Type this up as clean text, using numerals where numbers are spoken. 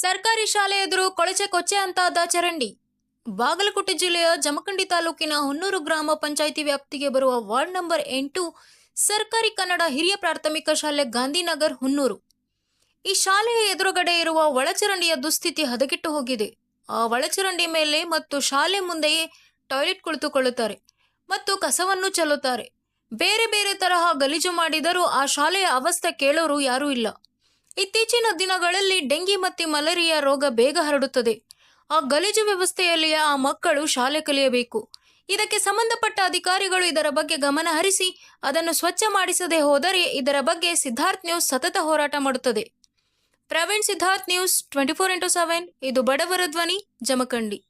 ಸರ್ಕಾರಿ ಶಾಲೆ ಎದುರು ಕೊಳಚೆ ಕೊಚ್ಚೆ ಅಂತಾದ ಚರಂಡಿ. ಬಾಗಲಕೋಟೆ ಜಿಲ್ಲೆಯ ಜಮಖಂಡಿ ತಾಲೂಕಿನ ಹುನ್ನೂರು ಗ್ರಾಮ ಪಂಚಾಯಿತಿ ವ್ಯಾಪ್ತಿಗೆ ಬರುವ ವಾರ್ಡ್ ನಂಬರ್ 8 ಸರ್ಕಾರಿ ಕನ್ನಡ ಹಿರಿಯ ಪ್ರಾಥಮಿಕ ಶಾಲೆ ಗಾಂಧಿನಗರ್ ಹುನ್ನೂರು. ಈ ಶಾಲೆಯ ಎದುರುಗಡೆ ಇರುವ ಒಳಚರಂಡಿಯ ದುಸ್ಥಿತಿ ಹದಗೆಟ್ಟು ಹೋಗಿದೆ. ಆ ಒಳಚರಂಡಿ ಮೇಲೆ ಮತ್ತು ಶಾಲೆ ಮುಂದೆಯೇ ಟಾಯ್ಲೆಟ್ ಕುಳಿತುಕೊಳ್ಳುತ್ತಾರೆ ಮತ್ತು ಕಸವನ್ನು ಚೆಲ್ಲುತ್ತಾರೆ. ಬೇರೆ ಬೇರೆ ತರಹ ಗಲೀಜು ಮಾಡಿದರೂ ಆ ಶಾಲೆಯ ಅವಸ್ಥೆ ಕೇಳೋರು ಯಾರೂ ಇಲ್ಲ. ಇತ್ತೀಚಿನ ದಿನಗಳಲ್ಲಿ ಡೆಂಗಿ ಮತ್ತು ಮಲೇರಿಯಾ ರೋಗ ಬೇಗ ಹರಡುತ್ತದೆ. ಆ ಗಲೀಜು ವ್ಯವಸ್ಥೆಯಲ್ಲಿಯೇ ಆ ಮಕ್ಕಳು ಶಾಲೆ ಕಲಿಯಬೇಕು. ಇದಕ್ಕೆ ಸಂಬಂಧಪಟ್ಟ ಅಧಿಕಾರಿಗಳು ಇದರ ಬಗ್ಗೆ ಗಮನ ಹರಿಸಿ ಅದನ್ನು ಸ್ವಚ್ಛ ಮಾಡಿಸದೆ ಹೋದರೆ ಇದರ ಬಗ್ಗೆ ಸಿದ್ಧಾರ್ಥ್ ನ್ಯೂಸ್ ಸತತ ಹೋರಾಟ ಮಾಡುತ್ತದೆ. Praveen, Siddharth news 24x7. ಇದು ಬಡವರ ಧ್ವನಿ, ಜಮಖಂಡಿ.